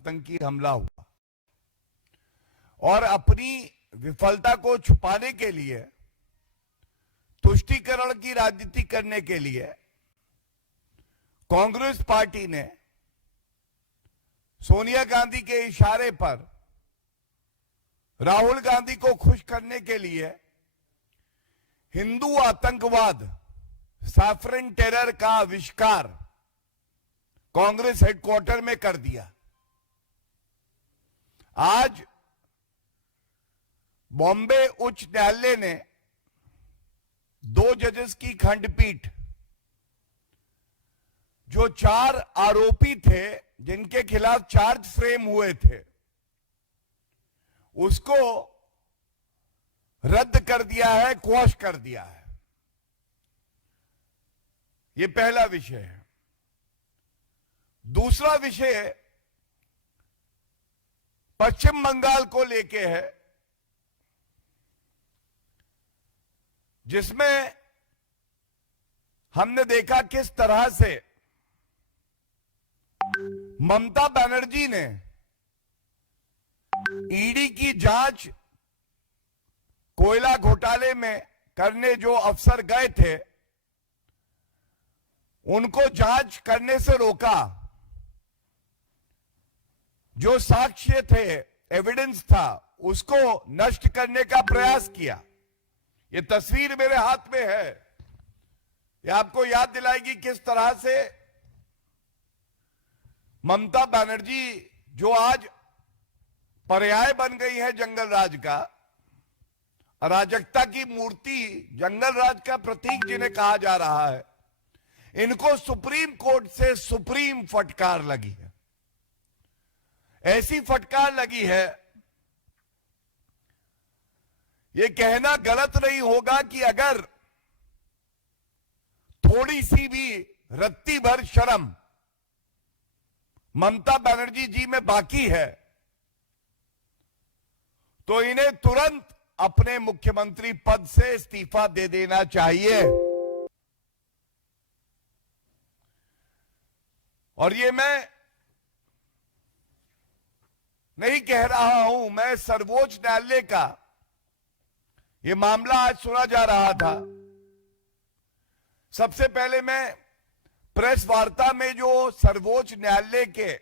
आतंकी हमला हुआ और अपनी विफलता को छुपाने के लिए, तुष्टीकरण की राजनीति करने के लिए कांग्रेस पार्टी ने सोनिया गांधी के इशारे पर राहुल गांधी को खुश करने के लिए हिंदू आतंकवाद, सैफरन टेरर का आविष्कार कांग्रेस हेडक्वार्टर में कर दिया। आज बॉम्बे उच्च न्यायालय ने 2 जजेस की खंडपीठ जो 4 आरोपी थे जिनके खिलाफ चार्ज फ्रेम हुए थे, उसको रद्द कर दिया है, क्वॉश कर दिया है। यह पहला विषय है। दूसरा विषय पश्चिम बंगाल को लेके है, जिसमें हमने देखा किस तरह से ममता बनर्जी ने ईडी की जांच कोयला घोटाले में करने जो अफसर गए थे, उनको जांच करने से रोका। जो साक्ष्य थे, एविडेंस था, उसको नष्ट करने का प्रयास किया। ये तस्वीर मेरे हाथ में है। ये आपको याद दिलाएगी किस तरह से ममता बनर्जी, जो आज पर्याय बन गई है जंगल राज का, अराजकता की मूर्ति, जंगल राज का प्रतीक जिन्हें कहा जा रहा है, इनको सुप्रीम कोर्ट से सुप्रीम फटकार लगी है। ऐसी फटकार लगी है, यह कहना गलत नहीं होगा कि अगर थोड़ी सी भी रत्ती भर शर्म ममता बनर्जी जी में बाकी है, तो इन्हें तुरंत अपने मुख्यमंत्री पद से इस्तीफा दे देना चाहिए। और ये मैं नहीं कह रहा हूं, मैं सर्वोच्च न्यायालय का ये मामला आज सुना जा रहा था। सबसे पहले मैं प्रेस वार्ता में जो सर्वोच्च न्यायालय के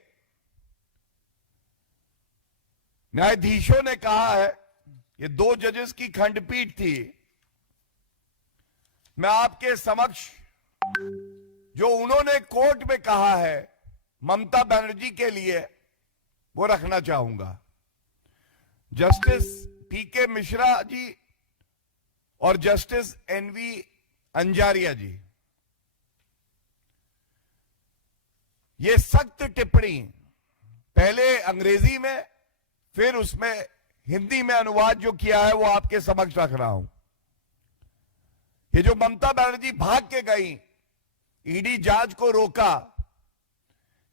न्यायाधीशों ने कहा है, ये 2 जजेस की खंडपीठ थी, मैं आपके समक्ष जो उन्होंने कोर्ट में कहा है ममता बनर्जी के लिए, वो रखना चाहूंगा। जस्टिस पीके मिश्रा जी और जस्टिस एनवी अंजारिया जी, ये सख्त टिप्पणी पहले अंग्रेजी में, फिर उसमें हिंदी में अनुवाद जो किया है वो आपके समक्ष रख रहा हूं। ये जो ममता बनर्जी भाग के गई, ईडी जांच को रोका,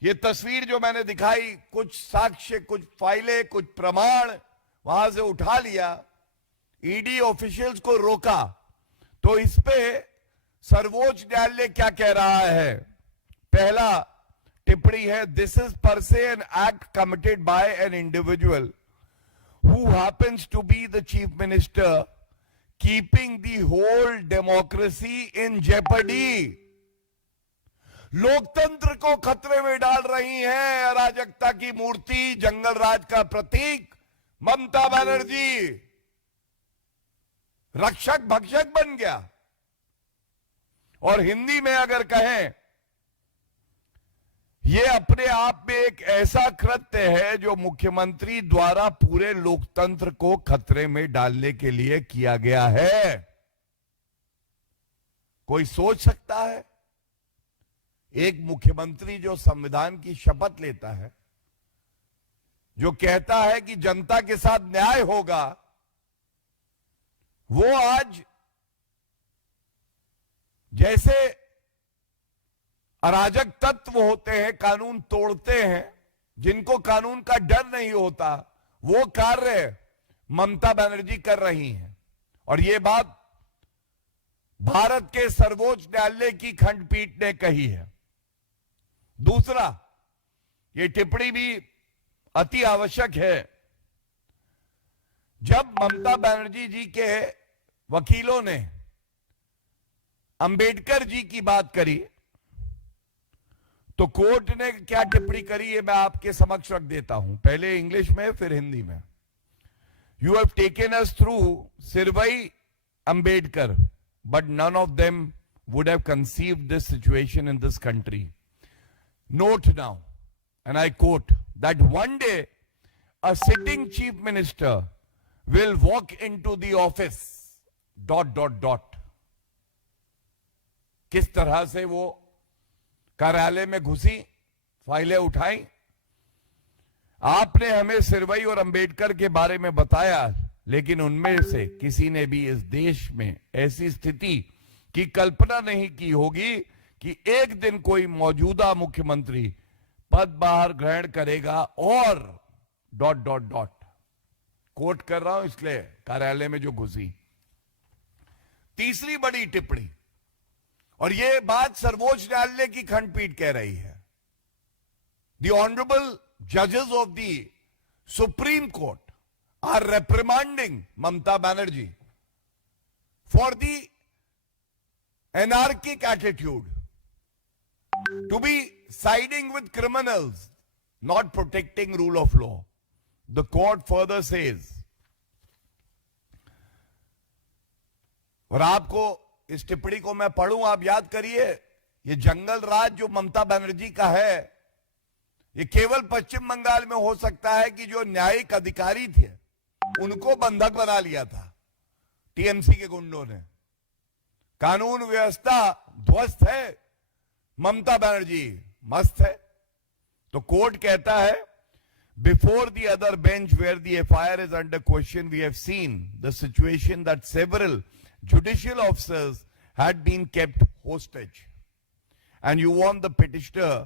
ये तस्वीर जो मैंने दिखाई, कुछ साक्ष्य, कुछ फाइलें, कुछ प्रमाण वहां से उठा लिया, ईडी ऑफिशियल्स को रोका, तो इस पे सर्वोच्च न्यायालय क्या कह रहा है? पहला टिप्पणी है, दिस इज पर से an act committed by an individual who happens to be the chief minister, keeping the whole democracy in jeopardy। लोकतंत्र को खतरे में डाल रही है अराजकता की मूर्ति, जंगल राज का प्रतीक ममता बनर्जी। रक्षक भक्षक बन गया। और हिंदी में अगर कहें, यह अपने आप में एक ऐसा कृत्य है जो मुख्यमंत्री द्वारा पूरे लोकतंत्र को खतरे में डालने के लिए किया गया है। कोई सोच सकता है एक मुख्यमंत्री जो संविधान की शपथ लेता है, जो कहता है कि जनता के साथ न्याय होगा, वो आज जैसे अराजक तत्व होते हैं, कानून तोड़ते हैं, जिनको कानून का डर नहीं होता, वो कार्य ममता बनर्जी कर रही हैं। और ये बात भारत के सर्वोच्च न्यायालय की खंडपीठ ने कही है। दूसरा, ये टिप्पणी भी अति आवश्यक है। जब ममता बनर्जी जी के वकीलों ने अंबेडकर जी की बात करी तो कोर्ट ने क्या टिप्पणी करी है मैं आपके समक्ष रख देता हूं, पहले इंग्लिश में फिर हिंदी में। You have taken us through Seervai Ambedkar but none of them would have conceived this situation in this country. Note now, and I quote, that one day a sitting chief minister will walk into the office, ... किस तरह से वो कार्यालय में घुसी, फाइलें उठाई। आपने हमें सिरवई और अंबेडकर के बारे में बताया, लेकिन उनमें से किसी ने भी इस देश में ऐसी स्थिति की कल्पना नहीं की होगी कि एक दिन कोई मौजूदा मुख्यमंत्री पद बाहर ग्रहण करेगा और ... कोट कर रहा हूं इसलिए कार्यालय में जो घुसी। तीसरी बड़ी टिप्पणी, और यह बात सर्वोच्च न्यायालय की खंडपीठ कह रही है। द ऑनरेबल जजेस of the Supreme Court are reprimanding Mamata Banerjee for the anarchic attitude, to be siding with criminals, not protecting rule of law. The court further says, और आपको इस टिप्पणी को मैं पढ़ूं, आप याद करिए, ये जंगल राज जो ममता बनर्जी का है, ये केवल पश्चिम बंगाल में हो सकता है कि जो न्यायिक अधिकारी थे उनको बंधक बना लिया था टीएमसी के गुंडों ने। कानून व्यवस्था ध्वस्त है, ममता बनर्जी मस्त है। तो कोर्ट कहता है, before the other bench where the FIR is under question we have seen the situation that several judicial officers had been kept hostage and you want the petitioner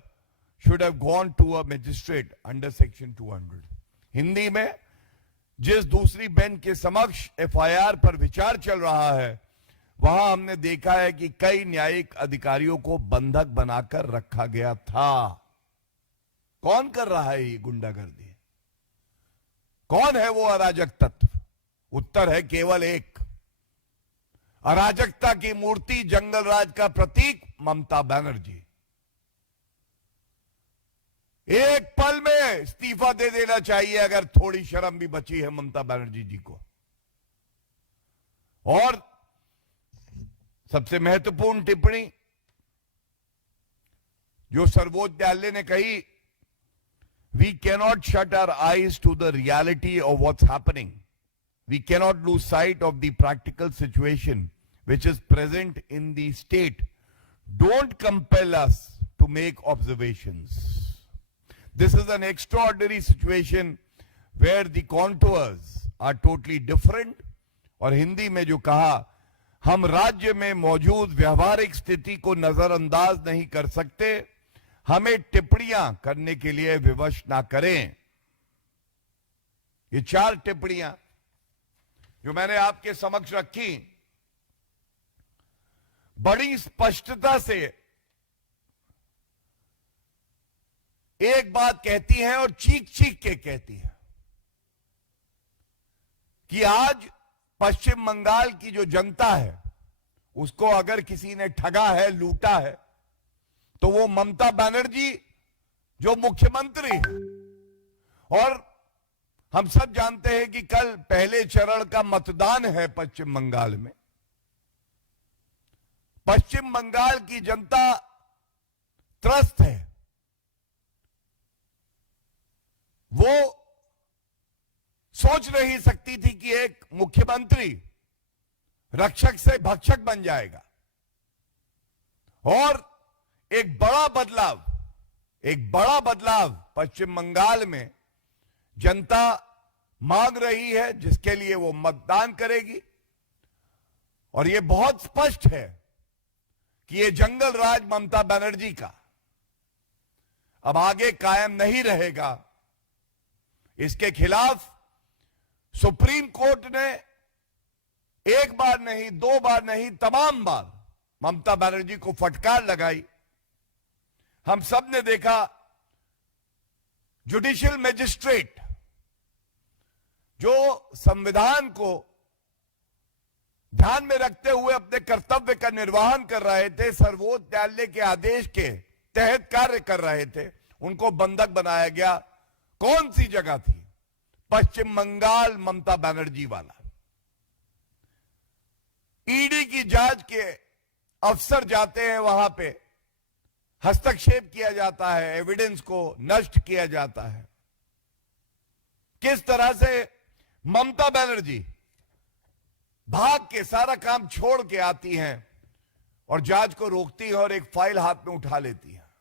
should have gone to a magistrate under section 200। Hindi में, जिस दूसरी bench के समक्ष FIR पर विचार चल रहा है वहां हमने देखा है कि कई न्यायिक अधिकारियों को बंधक बनाकर रखा गया था। कौन कर रहा है ये गुंडागर्दी? कौन है वो अराजक तत्व? उत्तर है केवल एक, अराजकता की मूर्ति, जंगल राज का प्रतीक ममता बनर्जी। एक पल में इस्तीफा दे देना चाहिए अगर थोड़ी शर्म भी बची है ममता बनर्जी जी को। और सबसे महत्वपूर्ण टिप्पणी जो सर्वोच्च न्यायालय ने कही, we cannot shut our eyes to the reality of what's happening, we cannot lose sight of the practical situation which is present in the state, don't compel us to make observations. This is an extraordinary situation where the contours are totally different. और हिंदी में जो कहा, हम राज्य में मौजूद व्यवहारिक स्थिति को नजरअंदाज नहीं कर सकते, हमें टिप्पणियां करने के लिए विवश ना करें। ये 4 टिप्पणियां जो मैंने आपके समक्ष रखी, बड़ी स्पष्टता से एक बात कहती हैं और चीख चीख के कहती है कि आज पश्चिम बंगाल की जो जनता है उसको अगर किसी ने ठगा है, लूटा है, तो वो ममता बनर्जी जो मुख्यमंत्री है। और हम सब जानते हैं कि कल पहले चरण का मतदान है पश्चिम बंगाल में। पश्चिम बंगाल की जनता त्रस्त है, वो सोच नहीं सकती थी कि एक मुख्यमंत्री रक्षक से भक्षक बन जाएगा। और एक बड़ा बदलाव पश्चिम बंगाल में जनता मांग रही है, जिसके लिए वो मतदान करेगी। और ये बहुत स्पष्ट है कि ये जंगल राज ममता बनर्जी का अब आगे कायम नहीं रहेगा। इसके खिलाफ सुप्रीम कोर्ट ने एक बार नहीं, 2 बार नहीं, तमाम बार ममता बनर्जी को फटकार लगाई। हम सब ने देखा जुडिशियल मैजिस्ट्रेट जो संविधान को ध्यान में रखते हुए अपने कर्तव्य का निर्वहन कर रहे थे, सर्वोच्च न्यायालय के आदेश के तहत कार्य कर रहे थे, उनको बंधक बनाया गया। कौन सी जगह थी? पश्चिम बंगाल, ममता बनर्जी वाला। ईडी की जांच के अफसर जाते हैं वहां पे, हस्तक्षेप किया जाता है, एविडेंस को नष्ट किया जाता है। किस तरह से ममता बनर्जी भाग के सारा काम छोड़ के आती हैं और जांच को रोकती है और एक फाइल हाथ में उठा लेती है।